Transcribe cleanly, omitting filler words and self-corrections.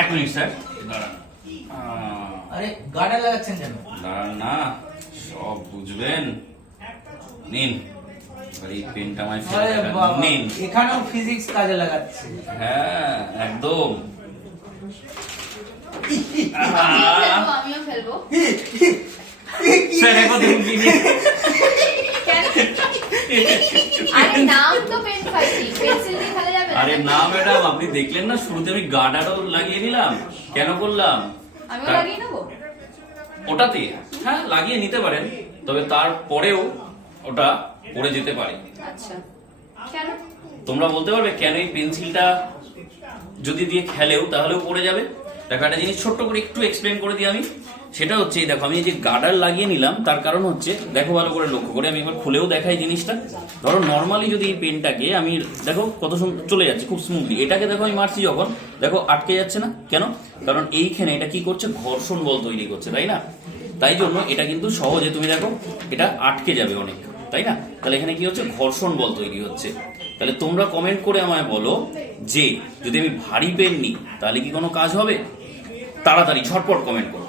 এক minute sir, দাঁড়ান। আরে গার্ডার লাগাচ্ছেন কেন? দাঁড়ান না, সব বুঝবেন। নিন, এবার এই পেনটা আমায় ফেলে আরে দেবেন। বাবা, নিন। এখানেও ফিজিক্স কাজে লাগাচ্ছে। হ্যাঁ, একদম। আমিও ফেলবো। স্যার একবার দেখুন কি নিয়ে। কেন? আরে নাম তো পেন ফাইটিং, পেন্সিল দিয়ে খেলা যাবে না। আরে না ম্যাডাম, আপনি দেখলেন না শুরুতে আমি গার্ডারও লাগিয়ে নিলাম। কেন করলাম? আমিও লাগিয়ে নেবো। ওটাতে হ্যাঁ লাগিয়ে নিতে পারেন, তবে তারপরেও ওটা পড়ে যেতে পারে। আচ্ছা, কেন? তোমরা বলতে পারবে কেন এই পেন্সিলটা যদি দিয়ে খেলেও তাহলেও পড়ে যাবে? দেখো একটা জিনিস ছোট্ট করে একটু এক্সপ্লেন করে দিই আমি। সেটা হচ্ছে এই দেখো, আমি এই যে গার্ডার লাগিয়ে নিলাম তার কারণ হচ্ছে, দেখো ভালো করে লক্ষ্য করে, আমি এবার খুলেও দেখাই জিনিসটা। ধরো নর্মালি যদি এই পেনটাকে আমি, দেখো কত সুন্দর চলে যাচ্ছে খুব স্মুথলি, এটাকে দেখো আমি মারছি যখন, দেখো আটকে যাচ্ছে না কেন? কারণ এইখানে এটা কি করছে, ঘর্ষণ বল তৈরি করছে, তাই না? তাই জন্য এটা কিন্তু সহজে, তুমি দেখো এটা আটকে যাবে অনেক, তাই না? তাহলে এখানে কি হচ্ছে, ঘর্ষণ বল তৈরি হচ্ছে। তাহলে তোমরা কমেন্ট করে আমায় বলো যে যদি আমি ভারী পেন নিই তাহলে কি কোনো কাজ হবে? তাড়াতাড়ি ঝটপট কমেন্ট করো।